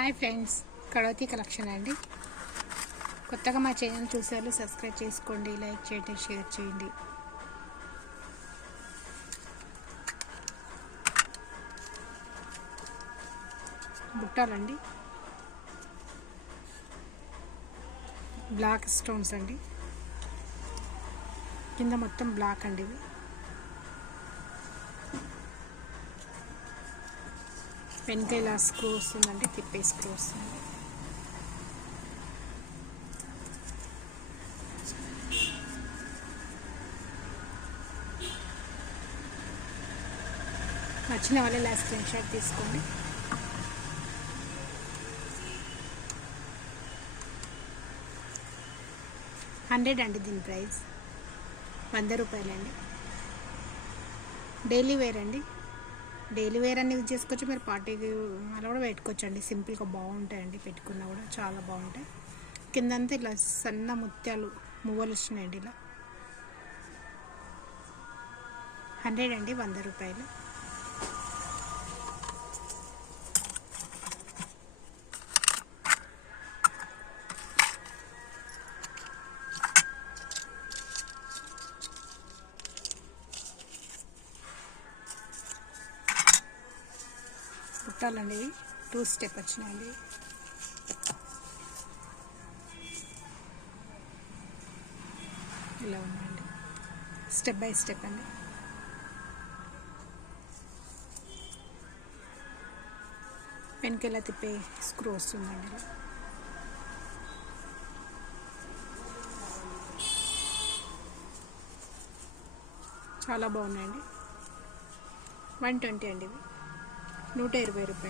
Hi friends, కడవతి collection అండి. కొత్తగా మా ఛానల్ చూసారు, సబ్స్క్రైబ్ చేసుకోండి, లైక్ చేయండి, షేర్ చేయండి. బుట్టాలండి, బ్లాక్ స్టోన్స్ అండి. కింద మొత్తం బ్లాక్ అండి. ఇవి వెనక ఇలా స్క్రూ వస్తుందండి, తిప్పే స్క్రూ వస్తుంది. నచ్చిన వాళ్ళే ఇలా స్క్రీన్ షాట్ తీసుకోండి. $100 అండి. దీని ప్రైస్ ₹100 అండి. డైలీ వేర్ అండి. డైలీ వేర్ అన్ని యూజ్ చేసుకోవచ్చు. మీరు పార్టీకి అలా కూడా పెట్టుకోవచ్చు అండి. సింపుల్గా బాగుంటాయండి, పెట్టుకున్నా కూడా చాలా బాగుంటాయి. కిందంతా ఇలా సన్న ముత్యాలు మువ్వలు వచ్చినాయండి. ఇలా 100 అండి, ₹100. బుట్టాలండి, 2 స్టెప్ వచ్చినాయండి. ఇలా ఉన్నాయండి, స్టెప్ బై స్టెప్ అండి. వెనకెలా తిప్పే స్క్రూ వస్తుందండి. ఇలా చాలా బాగున్నాయండి. 120 అండి. ఇవి ₹120.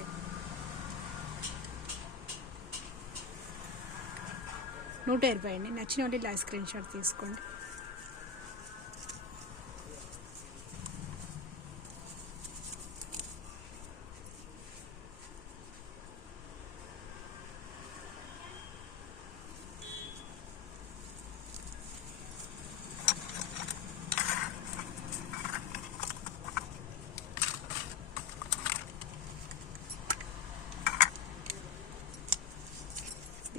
₹120 అండి. నచ్చిన వాళ్ళు ఇలా స్క్రీన్ షాట్ తీసుకోండి.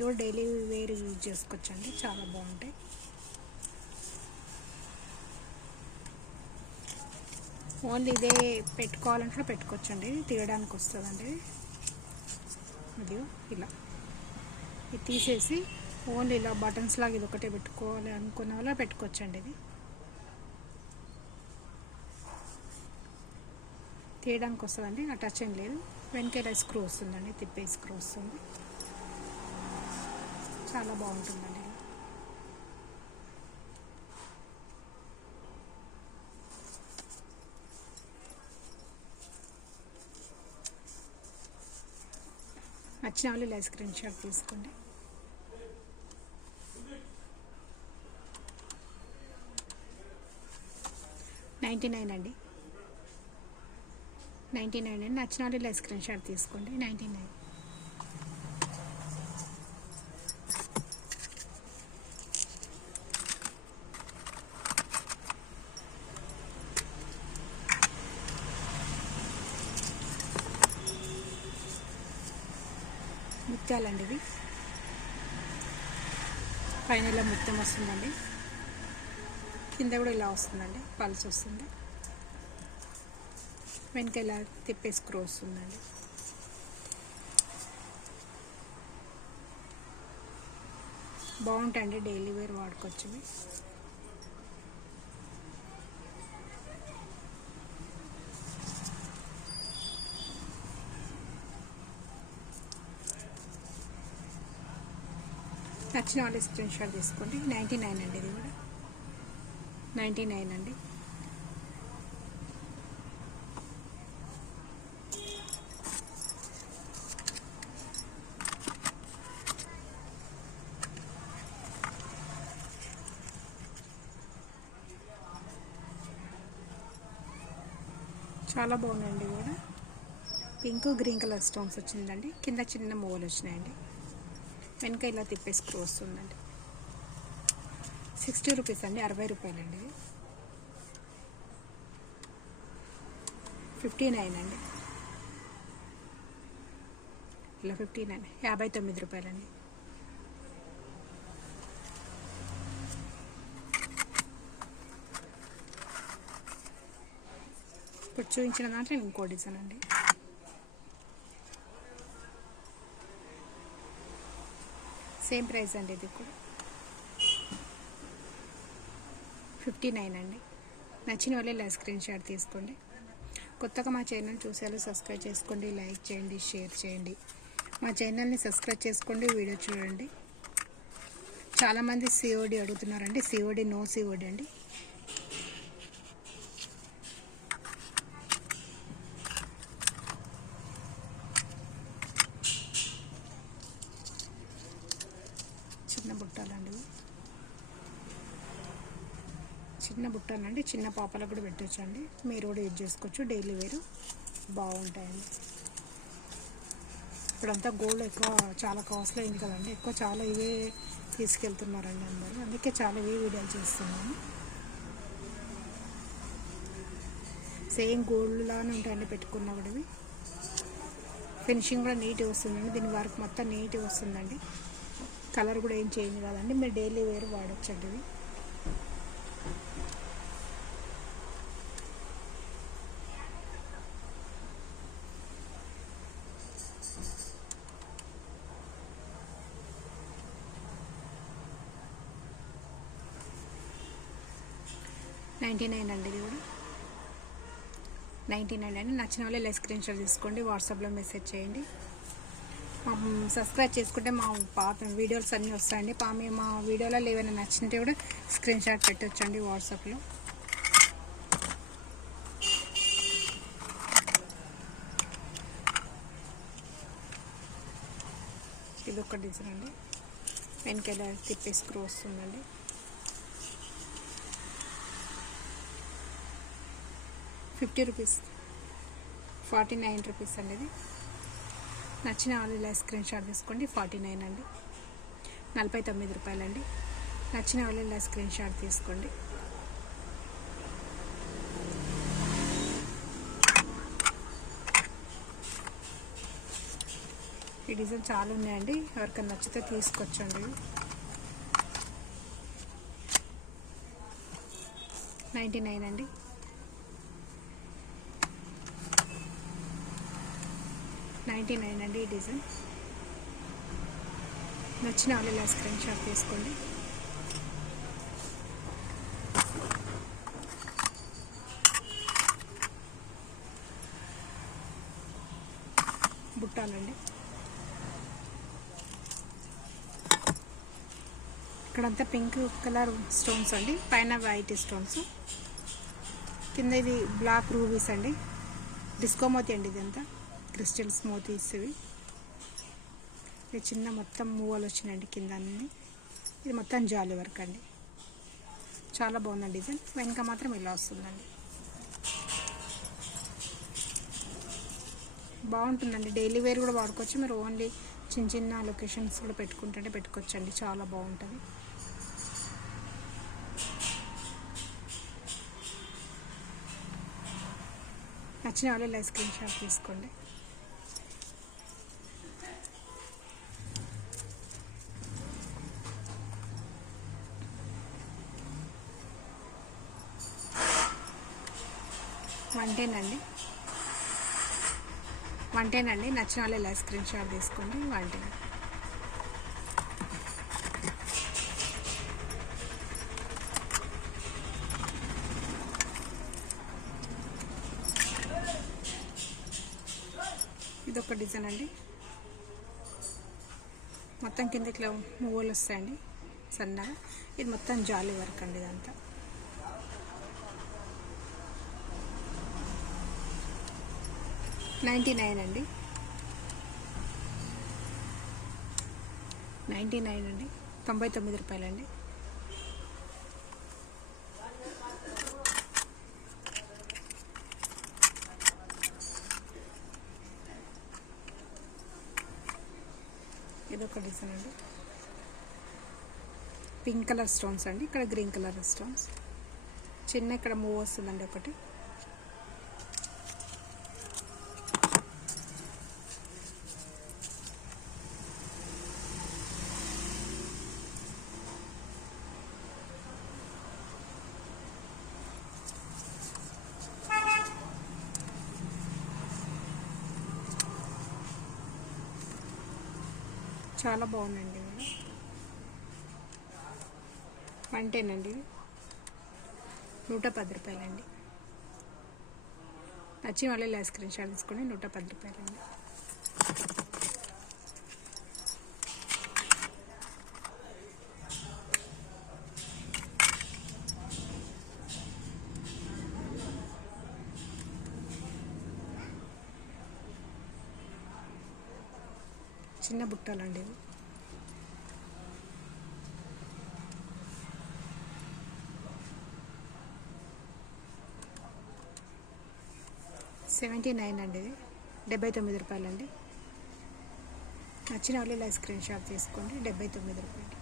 ఇవి డైలీ వేర్ యూజ్ చేసుకోవచ్చండి, చాలా బాగుంటాయి. ఓన్లీ ఇదే పెట్టుకోవాలంటే పెట్టుకోవచ్చండి, తీయడానికి వస్తుందండి. ఇది ఇలా ఇది తీసేసి ఓన్లీ ఇలా బటన్స్ లాగా ఇది ఒకటే పెట్టుకోవాలి అనుకున్న వల్ల పెట్టుకోవచ్చండి. ఇది తీయడానికి వస్తుందండి, టచ్ ఏం లేదు. వెనకాల స్క్రూ వస్తుందండి, తిప్పే స్క్రూ వస్తుంది. చాలా బాగుంటుందండి. నచ్చిన వాళ్ళు ఇలా స్క్రీన్ షాట్ తీసుకోండి. $99 అండి. 99 అండి. నచ్చిన వాళ్ళు ఇలా స్క్రీన్ షాట్ తీసుకోండి. 99. ముత్యాలండి. ఇవి పైన ఇలా ముత్యం వస్తుందండి, కింద కూడా ఇలా వస్తుందండి, పల్స్ వస్తుంది. వెనక ఇలా తిప్పే స్క్రూ వస్తుందండి. బాగుంటాయండి, డైలీ వేర్ వాడుకోవచ్చు. ఇవి నచ్చిన వాళ్ళు స్క్రీన్ షాట్ తీసుకోండి. 99 అండి. ఇది కూడా 99 అండి. చాలా బాగున్నాయండి. కూడా పింక్ గ్రీన్ కలర్ స్టోన్స్ వచ్చిందండి. కింద చిన్న మూవలు వచ్చినాయండి. వెనక ఇలా తిప్పే స్క్రూ వస్తుందండి. ₹60 అండి, ₹60 అండి. 59 అండి. ఇలా 59 59 రూపాయలండి. ఇప్పుడు చూపించిన దాంట్లో ఇంకో డిజైన్ అండి. సేమ్ ప్రైస్ అండి, ఇది కూడా 59 అండి. నచ్చిన వాళ్ళే ఇలా స్క్రీన్ షాట్ తీసుకోండి. కొత్తగా మా ఛానల్ చూసేలా సబ్స్క్రైబ్ చేసుకోండి, లైక్ చేయండి, షేర్ చేయండి. మా ఛానల్ని సబ్స్క్రైబ్ చేసుకోండి, వీడియో చూడండి. చాలామంది సిఓడి అడుగుతున్నారండి. సిఓడి నో సిఓడి అండి. చిన్న బుట్టాలండి, చిన్న బుట్టాలండి. చిన్న పాపలకు కూడా పెట్టచ్చండి. మీరు కూడా యూజ్ చేసుకోవచ్చు, డైలీ వేరు బాగుంటాయండి. ఇప్పుడంతా గోల్డ్ ఎక్కువ చాలా కాస్ట్లీ అయింది కదండి. ఎక్కువ చాలా ఇవే తీసుకెళ్తున్నారండి అందరూ. అందుకే చాలా ఇవే వీడియోలు చేస్తున్నాము. సేమ్ గోల్డ్ లానే ఉంటాయండి పెట్టుకున్నా కూడా. ఇవి ఫినిషింగ్ కూడా నీట్గా వస్తుందండి. దీని వర్క్ మొత్తం నీట్గా వస్తుందండి. కలర్ కూడా ఏం చేంజ్ కాదండి. మీరు డైలీ వేర్ వాడచ్చండి. ఇవి $99 అండి. ఇది కూడా 99 అండి. నచ్చిన వాళ్ళు ఇలా స్క్రీన్ షాట్ తీసుకోండి, వాట్సాప్లో మెసేజ్ చేయండి. సబ్స్క్రైబ్ చేసుకుంటే మా పాత వీడియోస్ అన్నీ వస్తాయండి. మా వీడియోలలో ఏమైనా నచ్చింటే కూడా స్క్రీన్ షాట్ పెట్టొచ్చండి వాట్సాప్లో. ఇది ఒక డిజైన్ అండి. వెనకాల తిప్పే స్క్రూ వస్తుందండి. ₹50, 49 రూపీస్ అండి. ఇది నచ్చిన వాళ్ళు ఇలా స్క్రీన్ షాట్ తీసుకోండి. 49 అండి. 49 రూపాయలండి. నచ్చిన వాళ్ళు ఇలా స్క్రీన్ షాట్ తీసుకోండి. ఈ డిజైన్ చాలా ఉన్నాయండి. ఎవరికైనా నచ్చితే తీసుకొచ్చండి. 99 అండి. 99 అండి ఈ డిజైన్. నచ్చిన వాళ్ళు ఇలా స్క్రీన్ షాట్ తీసుకోండి. బుట్టాలండి. ఇక్కడంతా పింక్ కలర్ స్టోన్స్ అండి. పైన వైట్ స్టోన్స్, కింద ఇది బ్లాక్ రూబీస్ అండి. డిస్కో మోతీ అండి. ఇదంతా క్రిస్టల్స్ మోతీస్. ఇది చిన్న మొత్తం మూవలు వచ్చినాయండి కింద అన్ని. ఇది మొత్తం జాలి వర్క్ అండి. చాలా బాగుందండి డిజైన్. వెనక మాత్రం ఇలా వస్తుందండి. బాగుంటుందండి. డైలీ వేర్ కూడా వాడుకోవచ్చు. మీరు ఓన్లీ చిన్న చిన్న లొకేషన్స్ కూడా పెట్టుకోవచ్చు అండి. చాలా బాగుంటుంది. నచ్చిన వాళ్ళు ఇలా స్క్రీన్ షాట్ తీసుకోండి. వంటేనండి. నచ్చిన వాళ్ళు ఇలా స్క్రీన్ షాట్ తీసుకోండి. వంటేనండి. ఇదొక డిజైన్ అండి. మొత్తం కింద ఇట్లా మూవలు వస్తాయండి సన్నగా. ఇది మొత్తం జాలి వర్క్ అండి. ఇదంతా $99 అండి. 99 అండి. 99 రూపాయలండి. ఇదొక డిజైన్ అండి. పింక్ కలర్ స్టోన్స్ అండి. ఇక్కడ గ్రీన్ కలర్ స్టోన్స్. చిన్న ఇక్కడ మూవ్ వస్తుందండి ఒకటి. చాలా బాగుందండి. 110 అండి, 110 రూపాయలండి. నచ్చిన వాళ్ళు ఇలా స్క్రీన్ షాట్ తీసుకొని 110 రూపాయలండి. చిన్న బుట్టలండి ఇవి. $79 అండి, ఇది 79 రూపాయలండి. నచ్చిన వాళ్ళు ఇలా స్క్రీన్ షాట్ తీసుకోండి. 79 రూపాయలు.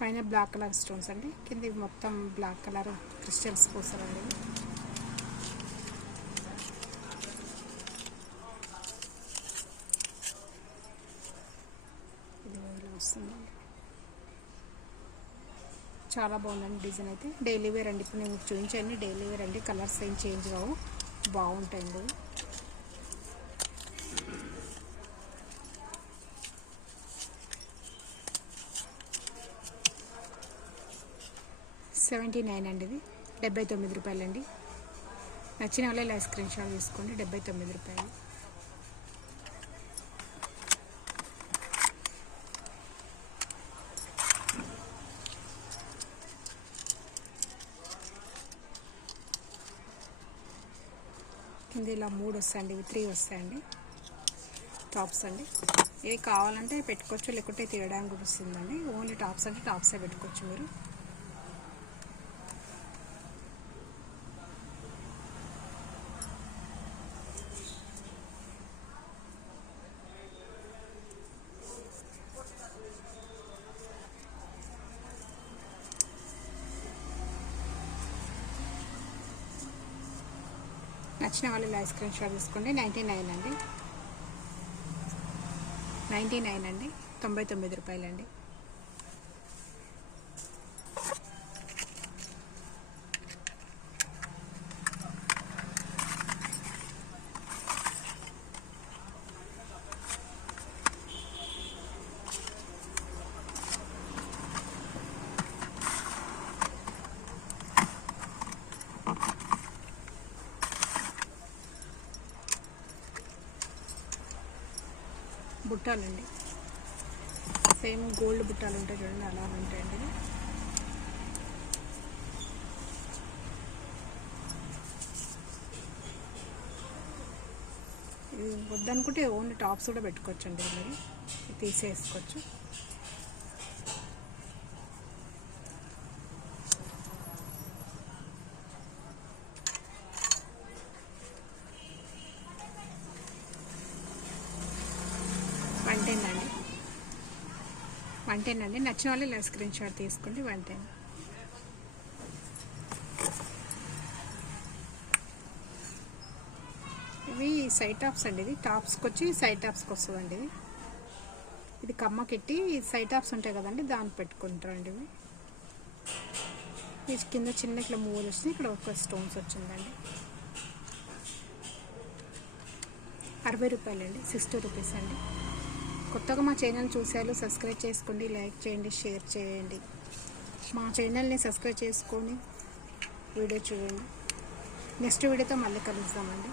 పైన బ్లాక్ కలర్ స్టోన్స్ అండి, కింద మొత్తం బ్లాక్ కలర్ క్రిస్టల్స్ పోసారండి. ఇది ఇలా వస్తుందండి. చాలా బాగుందండి డిజైన్ అయితే. డైలీ వేర్ అండి. ఇప్పుడు నేను చూపించాను డైలీ వేర్ అండి. కలర్స్ ఏం చేంజ్ కావు, బాగుంటాయండి. $79 అండి, ఇది 79 రూపాయలండి. నచ్చిన వాళ్ళు ఇలా స్క్రీన్ షాట్ తీసుకోండి. 79 రూపాయలు. కింద ఇలా 3 వస్తాయండి, ఇవి 3 వస్తాయండి. టాప్స్ అండి. ఇవి కావాలంటే పెట్టుకోవచ్చు, లేకుంటే తీయడానికి కూడా వస్తుందండి. ఓన్లీ టాప్స్ అంటే టాప్సే పెట్టుకోవచ్చు మీరు. నచ్చిన వాళ్ళు ఇలా స్క్రీన్ షాట్ తీసుకోండి. 99 అండి, 99 అండి, 99 రూపాయలండి. బుట్టాలండి, సేమ్ గోల్డ్ బుట్టాలు ఉంటాయి చూడండి, అలా ఉంటాయండి. ఇది వద్దనుకుంటే ఓన్లీ టాప్స్ కూడా పెట్టుకోవచ్చు అండి. మీరు తీసేసుకోవచ్చు. $110 అండి. నచ్చిన వాళ్ళు ఇలా స్క్రీన్ షాట్ తీసుకోండి. 110. ఇవి సైడ్ టాప్స్ అండి. ఇది టాప్స్కి వచ్చి సైడ్ టాప్స్కి వస్తుందండి. ఇది కమ్మకెట్టి సైడ్ టాప్స్ ఉంటాయి కదండి, దాన్ని పెట్టుకుంటారండి. ఇవి కింద చిన్న ఇట్లా మూవలు వచ్చినాయి, ఇక్కడ ఒక స్టోన్స్ వచ్చిందండి. 60 రూపాయలండి, 60 రూపీస్ అండి. కొత్తగా మా ఛానల్ చూసారు, సబ్స్క్రైబ్ చేసుకోండి, లైక్ చేయండి, షేర్ చేయండి. మా ఛానల్ని సబ్స్క్రైబ్ చేసుకొని వీడియో చూడండి. నెక్స్ట్ వీడియోతో మళ్ళీ కలుద్దామండి.